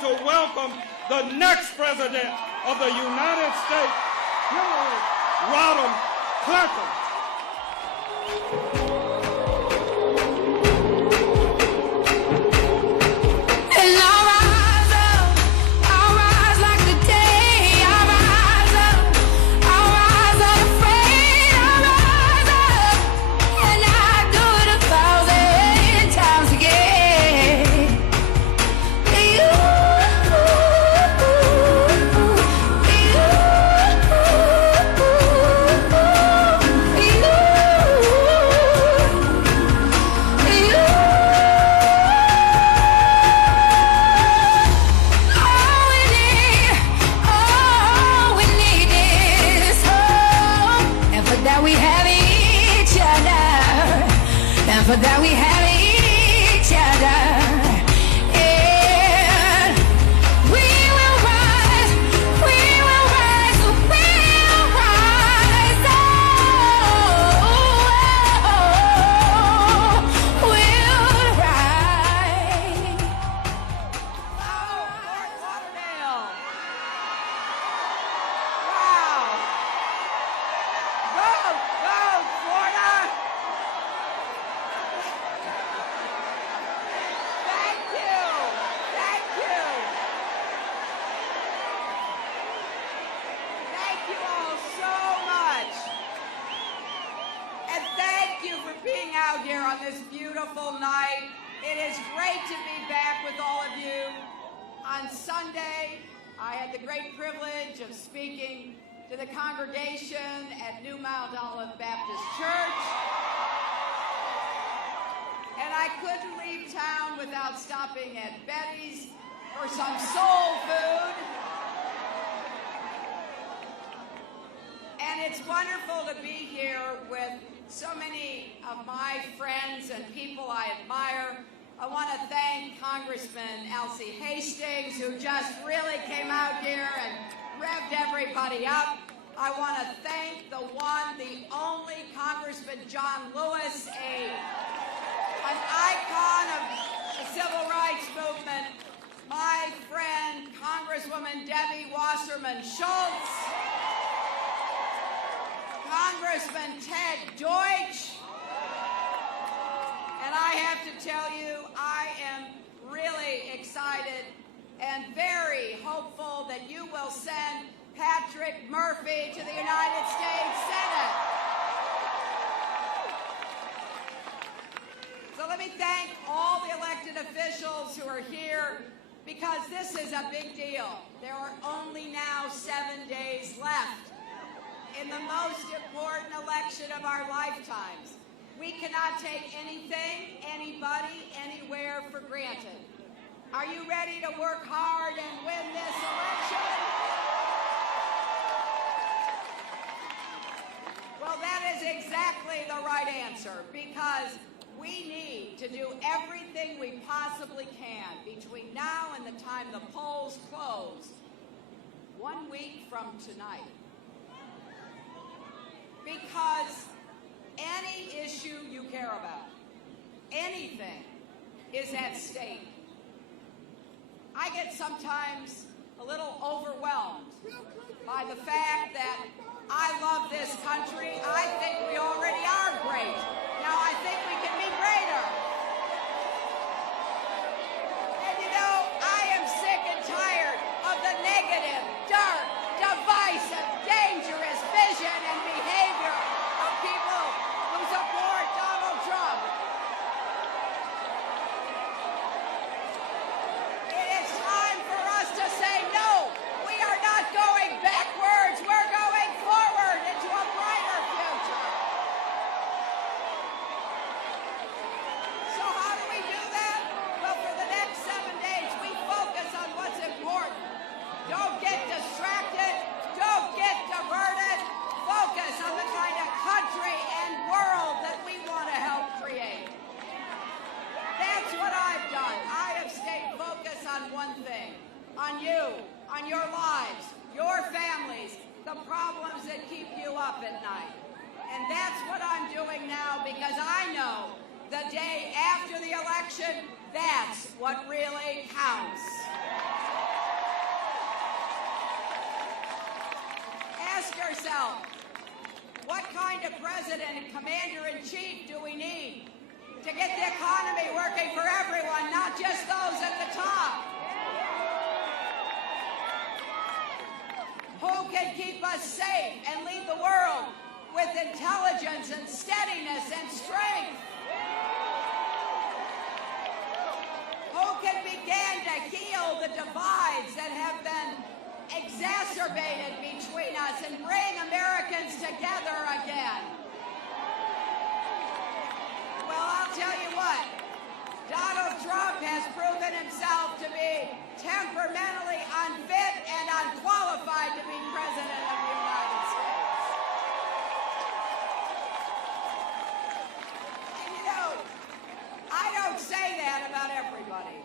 to welcome the next president of the United States, Hillary Rodham Clinton. But that we have each other, and we will rise, we will rise, we will rise, oh, we'll rise. Oh, Fort Lauderdale. Wow. Go, Florida. Being out here on this beautiful night. It is great to be back with all of you. On Sunday, I had the great privilege of speaking to the congregation at New Mount Olive Baptist Church. And I couldn't leave town without stopping at Betty's for some soul food. And it's wonderful to be here with so many of my friends and people I admire. I want to thank Congressman Elsie Hastings, who just really came out here and revved everybody up. I want to thank the one, the only Congressman John Lewis, an icon of the civil rights movement, my friend Congresswoman Debbie Wasserman Schultz, Congressman Ted Deutsch, and I have to tell you, I am really excited and very hopeful that you will send Patrick Murphy to the United States Senate. So let me thank all the elected officials who are here, because this is a big deal. There are only now 7 days left in the most important election of our lifetimes. We cannot take anything, anybody, anywhere for granted. Are you ready to work hard and win this election? Well, that is exactly the right answer, because we need to do everything we possibly can between now and the time the polls close, 1 week from tonight. Because any issue you care about, anything, is at stake. I get sometimes a little overwhelmed by the fact that I love this country. I think we already are great. Now I think we can be greater. And you know, I am sick and tired of the negative, dark, divisive, dangerous vision and behavior of people who support Donald Trump. It is time for us to say no. We are not going backwards. We're going forward into a brighter future. So how do we do that? Well, for the next 7 days, we focus on what's important. Don't get distracted. Don't get diverted. Focus on the kind of country and world that we want to help create. That's what I've done. I have stayed focused on one thing, on you, on your lives, your families, the problems that keep you up at night. And that's what I'm doing now, because I know the day after the election, that's what really counts. What kind of president and commander-in-chief do we need to get the economy working for everyone, not just those at the top? Who can keep us safe and lead the world with intelligence and steadiness and strength? Who can begin to heal the divides that have been exacerbated between us and bring Americans together again? Well, I'll tell you what, Donald Trump has proven himself to be temperamentally unfit and unqualified to be president of the United States. And you know, I don't say that about everybody.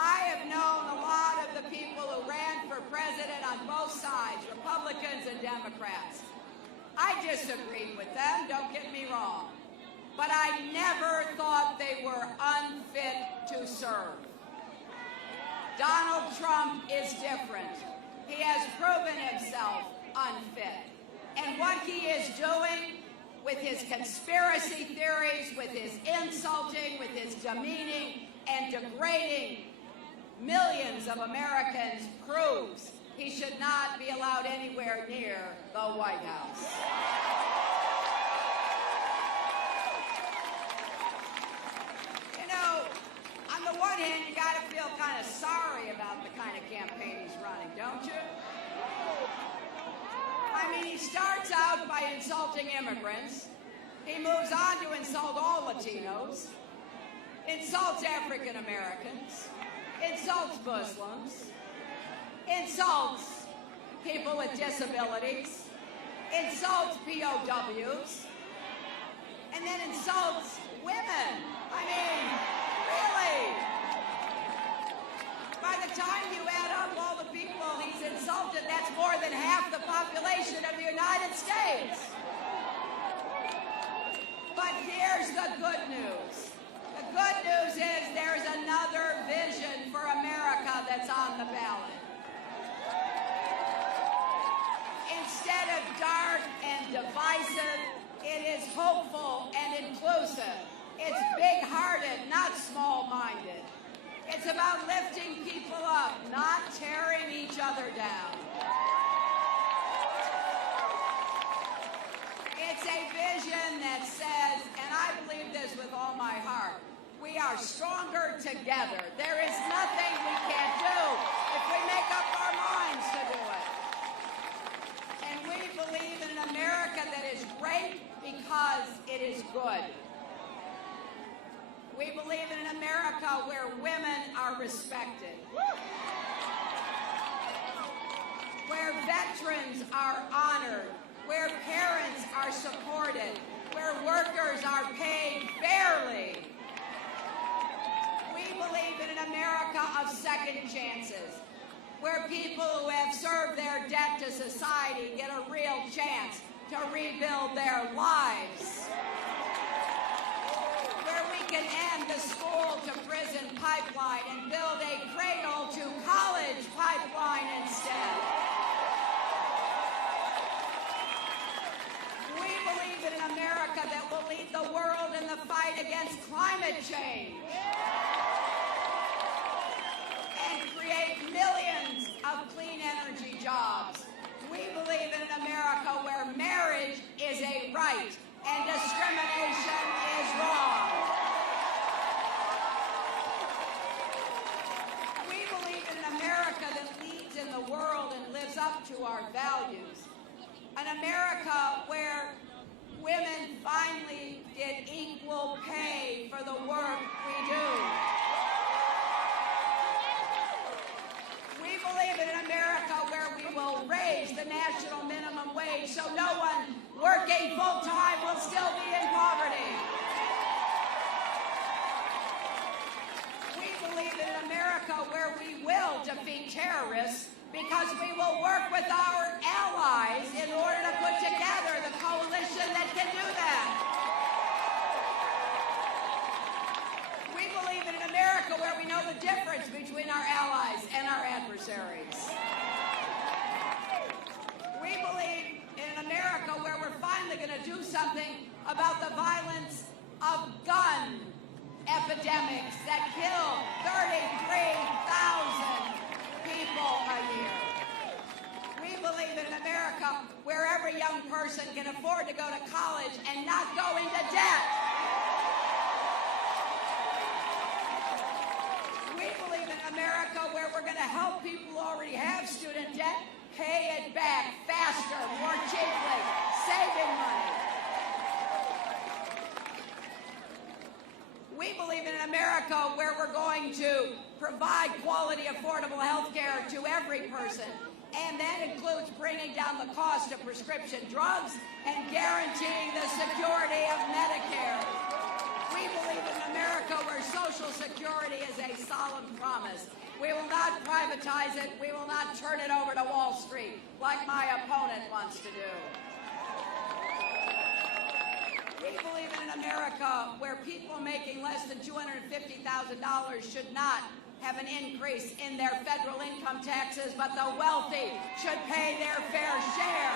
I have known a lot of the people who ran for president on both sides, Republicans and Democrats. I disagreed with them, don't get me wrong. But I never thought they were unfit to serve. Donald Trump is different. He has proven himself unfit. And what he is doing with his conspiracy theories, with his insulting, with his demeaning and degrading millions of Americans proves he should not be allowed anywhere near the White House. You know, on the one hand, you got to feel kind of sorry about the kind of campaign he's running, don't you? I mean, he starts out by insulting immigrants. He moves on to insult all Latinos, insults African Americans, insults Muslims, insults people with disabilities, insults POWs, and then insults women. I mean, really? By the time you add up all the people he's insulted, that's more than half the population of the United States. But here's the good news. The good news is there's another vision for America that's on the ballot. Instead of dark and divisive, it is hopeful and inclusive. It's big-hearted, not small-minded. It's about lifting people up, not tearing each other down. It's a vision that says, and I believe this with all my heart, we are stronger together. There is nothing we can't do if we make up our minds to do it. And we believe in an America that is great because it is good. We believe in an America where women are respected, where veterans are honored, where parents are supported, where workers are paid fairly. We believe in an America of second chances, where people who have served their debt to society get a real chance to rebuild their lives, where we can end the school-to-prison pipeline and build a cradle-to-college pipeline instead. We believe in an America that will lead the world in the fight against climate change and create millions of clean energy jobs. We believe in an America where marriage is a right and discrimination is wrong. We believe in an America that leads in the world and lives up to our values. An America where women finally get equal pay for the work we do. We believe in an America where we will raise the national minimum wage so no one working full-time will still be in poverty. We believe in an America where we will defeat terrorists because we will work with our allies in order to put together the coalition that can do that. We believe in an America where we know the difference between our allies and our adversaries. We believe in an America where we're we're finally going to do something about the violence of gun epidemics that kill 33,000 people a year. We believe in an America where every young person can afford to go to college and not go into debt. We believe in America where we're going to help people who already have student debt pay it back faster, more cheaply, saving money. We believe in an America where we're going to provide quality, affordable health care to every person. And that includes bringing down the cost of prescription drugs and guaranteeing the security of Medicare. We believe in an America where Social Security is a solemn promise. We will not privatize it. We will not turn it over to Wall Street like my opponent wants to do. We believe in an America where people making less than $250,000 should not have an increase in their federal income taxes, but the wealthy should pay their fair share.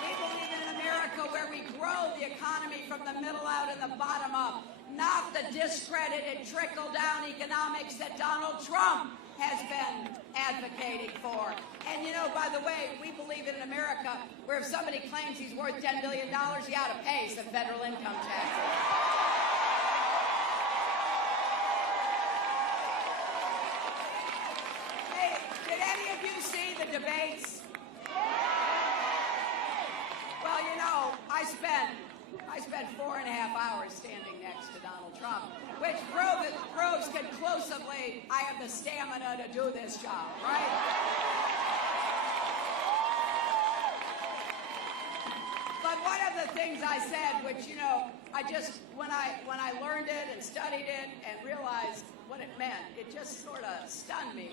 We believe in an America where we grow the economy from the middle out and the bottom up, not the discredited trickle-down economics that Donald Trump has been advocating for. And you know, by the way, we believe in an America where if somebody claims he's worth $10 billion, he ought to pay some federal income taxes. Hey, did any of you see the debates? Well, you know, I spent 4.5 hours standing next to Donald Trump, which proves conclusively I have the stamina to do this job, right? But one of the things I said, which, you know, when I learned it and studied it and realized what it meant, it just sort of stunned me.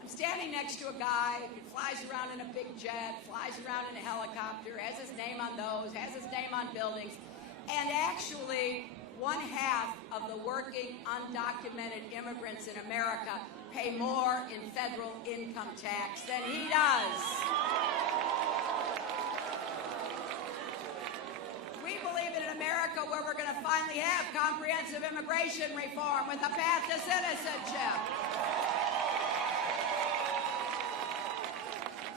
I'm standing next to a guy who flies around in a big jet, flies around in a helicopter, has his name on those, has his name on buildings, and actually 1/2 of the working undocumented immigrants in America pay more in federal income tax than he does. We believe in an America where we're going to finally have comprehensive immigration reform with a path to citizenship.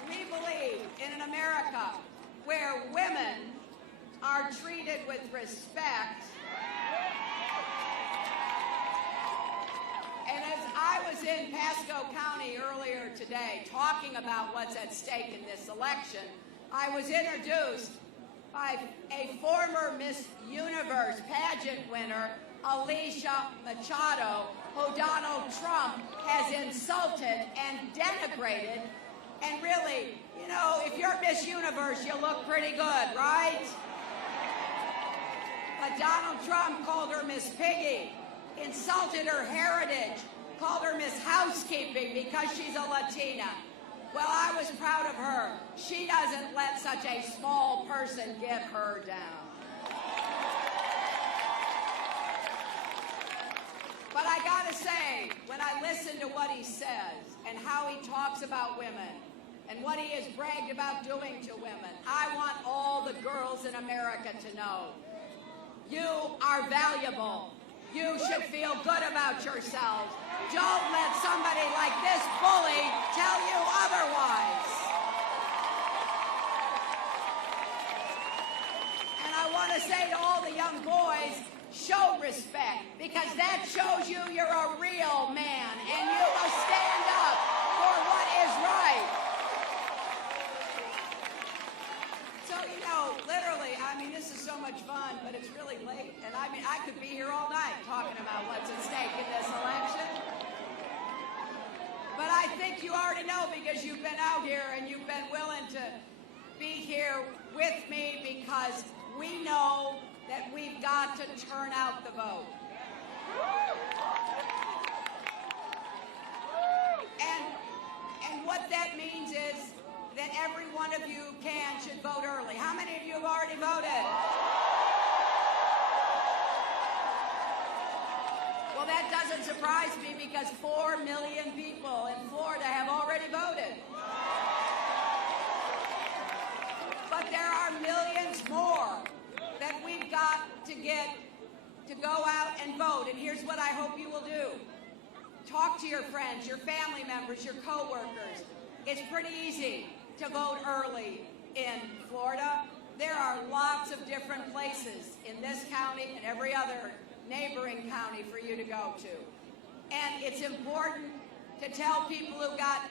We believe in an America where women are treated with respect. And as I was in Pasco County earlier today talking about what's at stake in this election, I was introduced by a former Miss Universe pageant winner, Alicia Machado, who Donald Trump has insulted and denigrated. And really, you know, if you're Miss Universe, you look pretty good, right? But Donald Trump called her Miss Piggy, insulted her heritage, called her Miss Housekeeping because she's a Latina. Well, I was proud of her. She doesn't let such a small person get her down. But I gotta say, when I listen to what he says and how he talks about women and what he has bragged about doing to women, I want all the girls in America to know, you are valuable. You should feel good about yourselves. Don't let somebody like this bully tell you otherwise. And I want to say to all the young boys, show respect, because that shows you you're a real man and you will stand up for what is right. So, you know, literally, I mean, this is so much fun, but it's really late. And I mean, I could be here all night talking about what's at stake in this election. But I think you already know because you've been out here and you've been willing to be here with me because we know that we've got to turn out the vote. And what that means is that every one of you who can should vote early. How many of you have already voted? Well, that doesn't surprise me because 4 million people in Florida have already voted. But there are millions more that we've got to get to go out and vote. And here's what I hope you will do. Talk to your friends, your family members, your coworkers. It's pretty easy to vote early in Florida. There are lots of different places in this county and every other neighboring county for you to go to. And it's important to tell people who got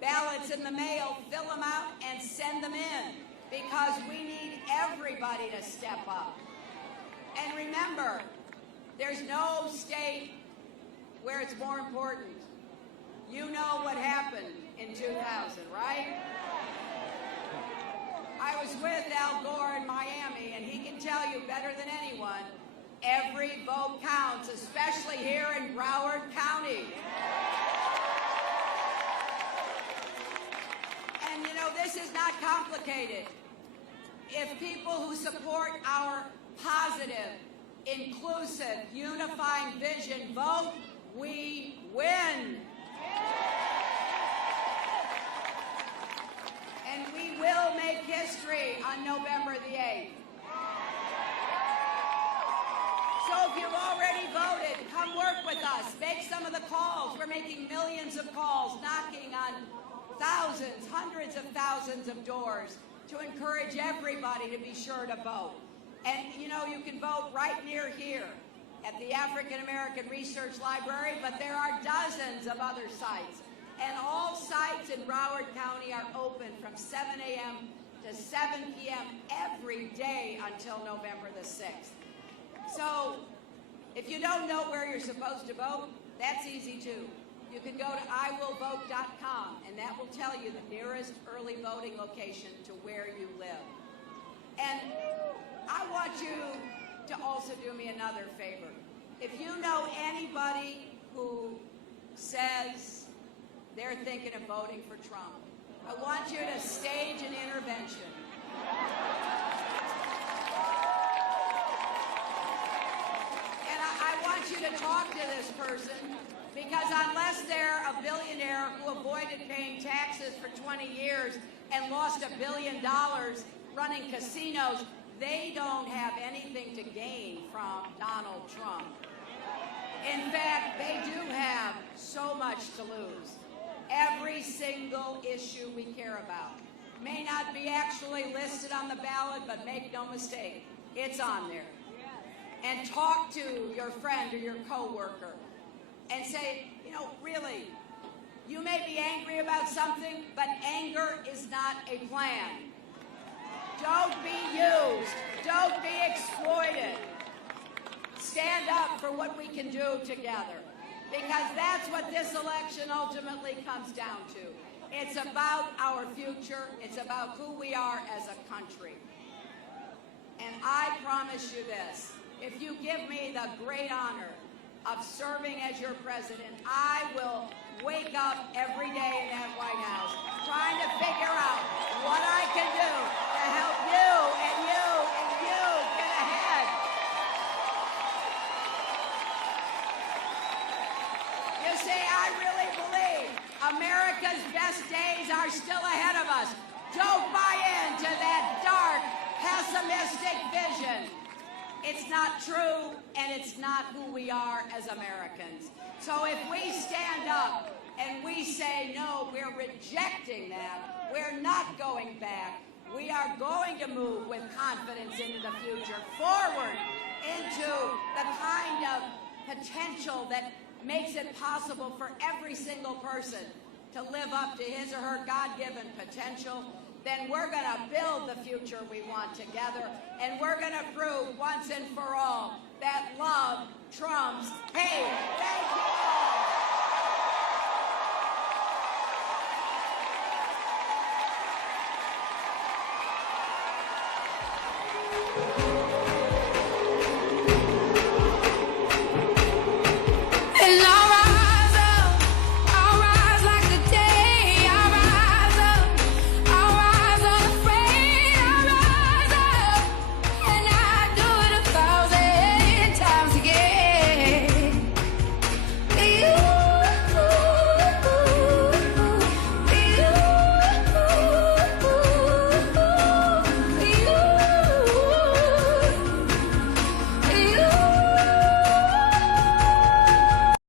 ballots in the mail, fill them out and send them in, because we need everybody to step up. And remember, there's no state where it's more important. You know what happened in 2000, right? I was with Al Gore in Miami, and he can tell you better than anyone, every vote counts, especially here in Broward County. And you know, this is not complicated. If people who support our positive, inclusive, unifying vision vote, we win. And we will make history on November the 8th. So if you've already voted, come work with us. Make some of the calls. We're making millions of calls, knocking on thousands, hundreds of thousands of doors to encourage everybody to be sure to vote. And you know, you can vote right near here at the African American Research Library, but there are dozens of other sites. And all sites in Broward County are open from 7 a.m. to 7 p.m. every day until November the 6th. So if you don't know where you're supposed to vote, that's easy too. You can go to iwillvote.com, and that will tell you the nearest early voting location to where you live. And I want you to also do me another favor. If you know anybody who says they're thinking of voting for Trump, I want you to stage an intervention. And I want you to talk to this person, because unless they're a billionaire who avoided paying taxes for 20 years and lost $1 billion running casinos, they don't have anything to gain from Donald Trump. In fact, they do have so much to lose. Every single issue we care about may not be actually listed on the ballot, but make no mistake, it's on there. And talk to your friend or your coworker and say, you know, really, you may be angry about something, but anger is not a plan. Don't be used. Don't be exploited. Stand up for what we can do together, because that's what this election ultimately comes down to. It's about our future. It's about who we are as a country. And I promise you this, if you give me the great honor of serving as your president, I will wake up every day in that White House trying to figure out what I can do to help you and you and you get ahead. You see, I really believe America's best days are still ahead of us. Don't buy into that dark, pessimistic vision. It's not true, and it's not who we are as Americans. So if we stand up and we say, no, we're rejecting that, we're not going back, we are going to move with confidence into the future, forward into the kind of potential that makes it possible for every single person to live up to his or her God-given potential, then we're going to build the future we want together, and we're going to prove once and for all that love trumps hate.